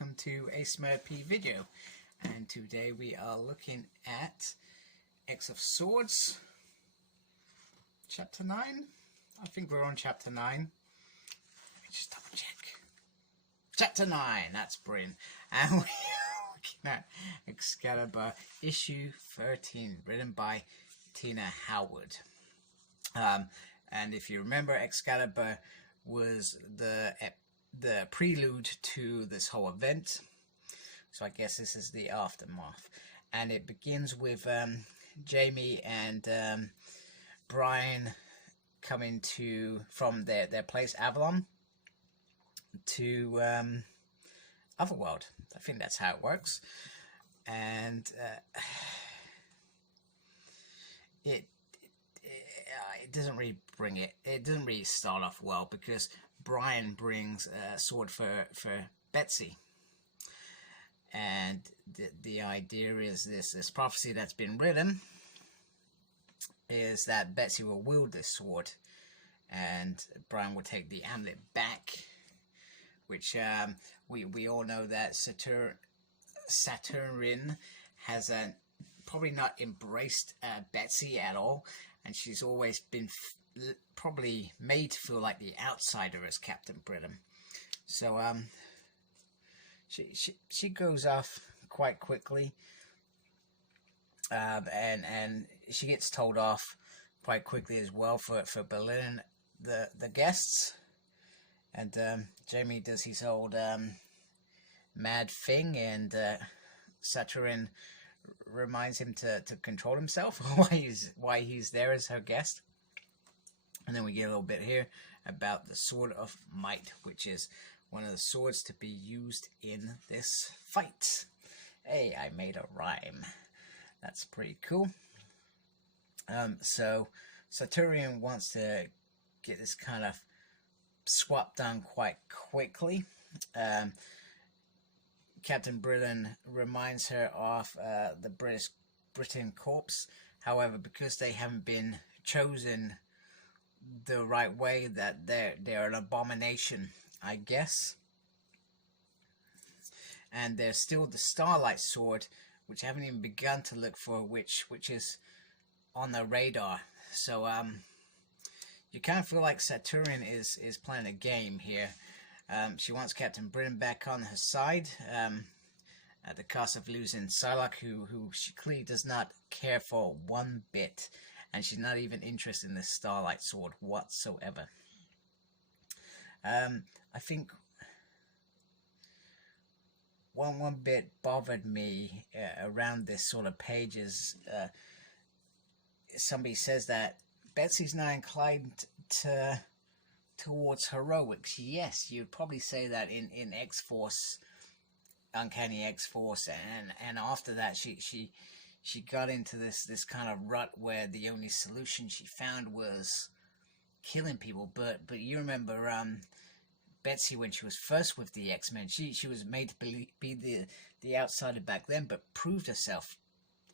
welcome to a Smurfy video, and today we are looking at X of Swords chapter 9. I think we're on chapter 9. Let me just double check. Chapter 9, that's brilliant. And we are looking at Excaliber issue 13, written by Tina Howard. And if you remember, Excaliber was the prelude to this whole event, so I guess this is the aftermath, and it begins with Jamie and Brian coming from their place Avalon to Otherworld. I think that's how it works, and it doesn't really it doesn't really start off well, because Brian brings a sword for Betsy, and the idea is this prophecy that's been written is that Betsy will wield this sword and Brian will take the amulet back, which we all know that Saturn has probably not embraced Betsy at all, and she's always been probably made to feel like the outsider as Captain Britain. So she goes off quite quickly, and she gets told off quite quickly as well for belittling the guests. And Jamie does his old mad thing, and Saturn reminds him to control himself why he's there as her guest. And then we get a little bit here about the Sword of Might, which is one of the swords to be used in this fight. Hey, I made a rhyme. That's pretty cool. So Saturn wants to get this kind of swap done quite quickly. Captain Britain reminds her of the Britain Corps. However, because they haven't been chosen the right way, that they're an abomination, I guess. And there's still the Starlight Sword, which I haven't even begun to look for, which is on the radar. So you kind of feel like Saturn is playing a game here. She wants Captain Britain back on her side, at the cost of losing Psylocke, who she clearly does not care for one bit, and she's not even interested in this Starlight Sword whatsoever. I think one bit bothered me around this sort of pages. Somebody says that Betsy's not inclined towards heroics. Yes, you'd probably say that in X-Force, Uncanny X-Force, and after that she got into this kind of rut where the only solution she found was killing people. But you remember Betsy, when she was first with the X-Men, she was made to be the outsider back then, but proved herself,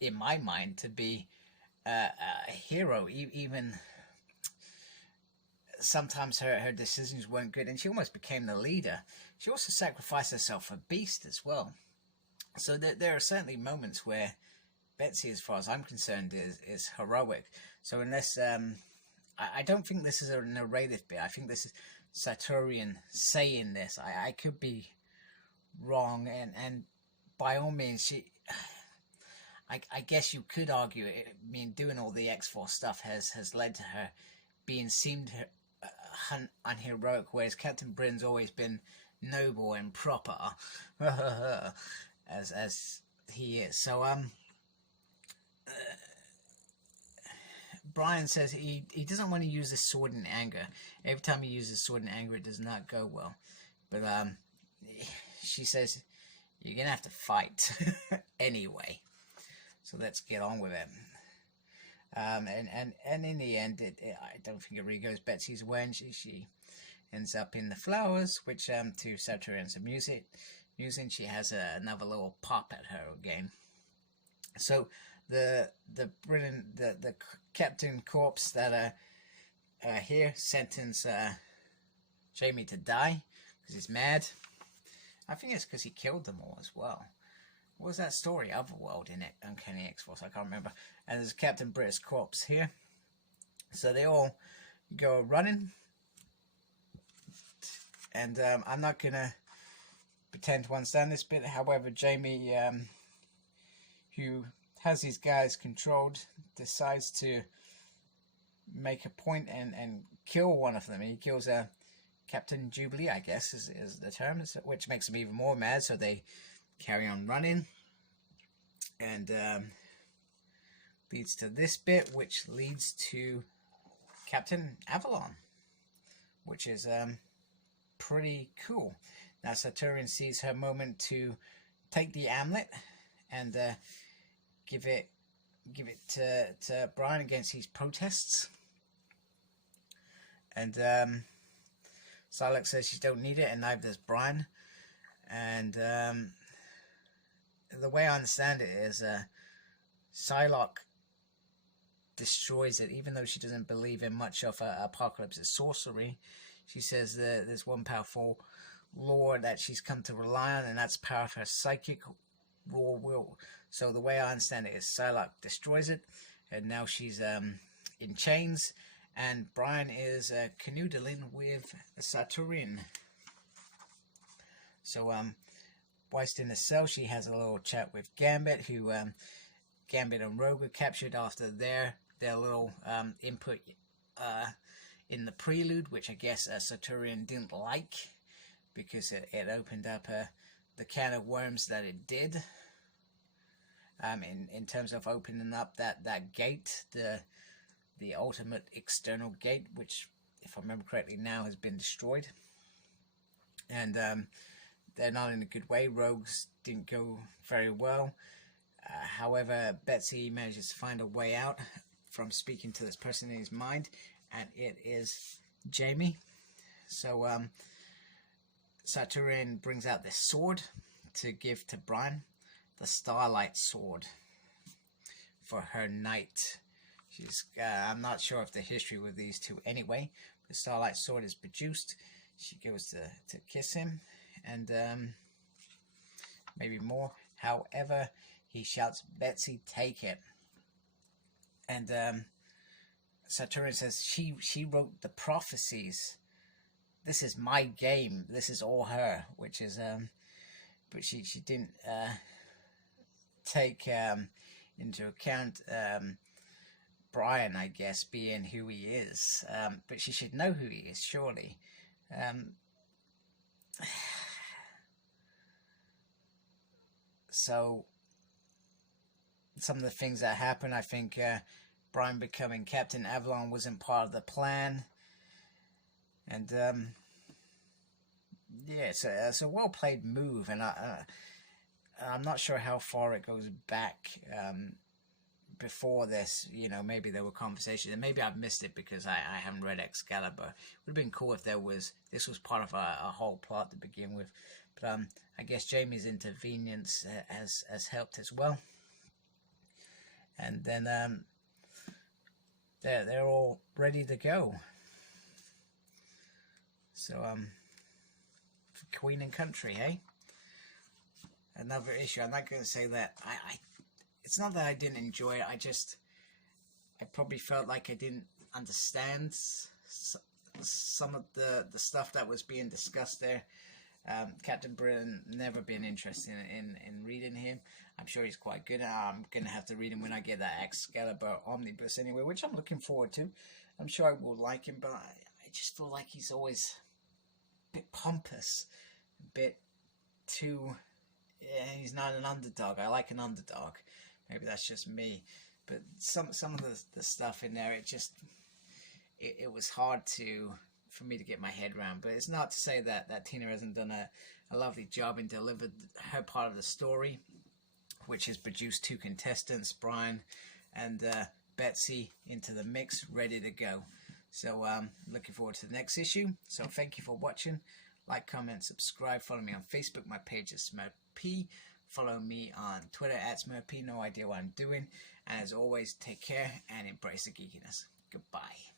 in my mind, to be a hero. Even sometimes her decisions weren't good, and she almost became the leader. She also sacrificed herself for Beast as well. So there are certainly moments where Betsy, as far as I'm concerned, is heroic. So unless I don't think this is a narrative bit. I think this is Saturn saying this. I could be wrong, and by all means, I guess you could argue it. I mean, doing all the X-Force stuff has led to her being seemed unheroic, whereas Captain Britain's always been noble and proper, as he is. So Brian says he doesn't want to use this sword in anger. Every time he uses sword in anger, it does not go well. But she says you're gonna have to fight anyway. So let's get on with it. And in the end, I don't think it really goes Betsy's way, and she ends up in the flowers, which to Saturn's music, she has another little pop at her again. So the Captain Corps that are here sentence Jamie to die because he's mad. I think it's because he killed them all as well. What was that story? Otherworld in it, Uncanny X-Force, I can't remember. And there's Captain Brita's corpse here. So they all go running. And I'm not going to pretend to understand this bit. However, Jamie, who has these guys controlled, decides to make a point and kill one of them. He kills Captain Jubilee, I guess is the term, which makes them even more mad. So they carry on running, and leads to this bit, which leads to Captain Avalon, which is pretty cool. Now Saturn sees her moment to take the amulet and give it to Brian against his protests. And Psylocke says she don't need it, and neither does Brian. And the way I understand it is Psylocke destroys it, even though she doesn't believe in much of Apocalypse's sorcery. She says that there's one powerful lore that she's come to rely on, and that's power of her psychic raw will. So the way I understand it is Psylocke destroys it, and now she's in chains, and Brian is canoodling with Saturn. So whilst in the cell, she has a little chat with Gambit, who Gambit and Rogue are captured after their little input in the prelude, which I guess Saturn didn't like, because it opened up the can of worms that it did. In terms of opening up that gate, the ultimate external gate, which, if I remember correctly, now has been destroyed. And they're not in a good way. Rogues didn't go very well. However, Betsy manages to find a way out from speaking to this person in his mind, and it is Jamie. So Saturn brings out this sword to give to Brian, the Starlight Sword, for her knight. She's I'm not sure of the history with these two anyway. The Starlight Sword is produced. She goes to kiss him, and maybe more. However, he shouts, "Betsy, take it." And Saturn says she wrote the prophecies. This is my game. This is all her. Which is but she didn't take into account Brian, I guess, being who he is. But she should know who he is, surely. So some of the things that happen, I think Brian becoming Captain Avalon wasn't part of the plan. And yeah, it's a well-played move, and I'm not sure how far it goes back before this. You know, maybe there were conversations, and maybe I've missed it because I haven't read Excaliber. It would have been cool if this was part of a whole plot to begin with. But I guess Jamie's intervenience has helped as well. And then they're all ready to go. So for Queen and Country, hey? Another issue. I'm not going to say that it's not that I didn't enjoy it. I probably felt like I didn't understand some of the stuff that was being discussed there. Captain Britain, never been interested in reading him. I'm sure he's quite good. I'm going to have to read him when I get that Excaliber omnibus anyway, which I'm looking forward to. I'm sure I will like him, but I just feel like he's always a bit pompous, a bit too... Yeah, he's not an underdog. I like an underdog. Maybe that's just me. But some of the stuff in there, it was hard for me to get my head around. But it's not to say that Tina hasn't done a lovely job and delivered her part of the story, which has produced two contestants, Brian and Betsy, into the mix, ready to go. So looking forward to the next issue. So thank you for watching. Like, comment, subscribe. Follow me on Facebook. My page is SmurfP. Follow me on Twitter at SmurfP. No idea what I'm doing. And as always, take care and embrace the geekiness. Goodbye.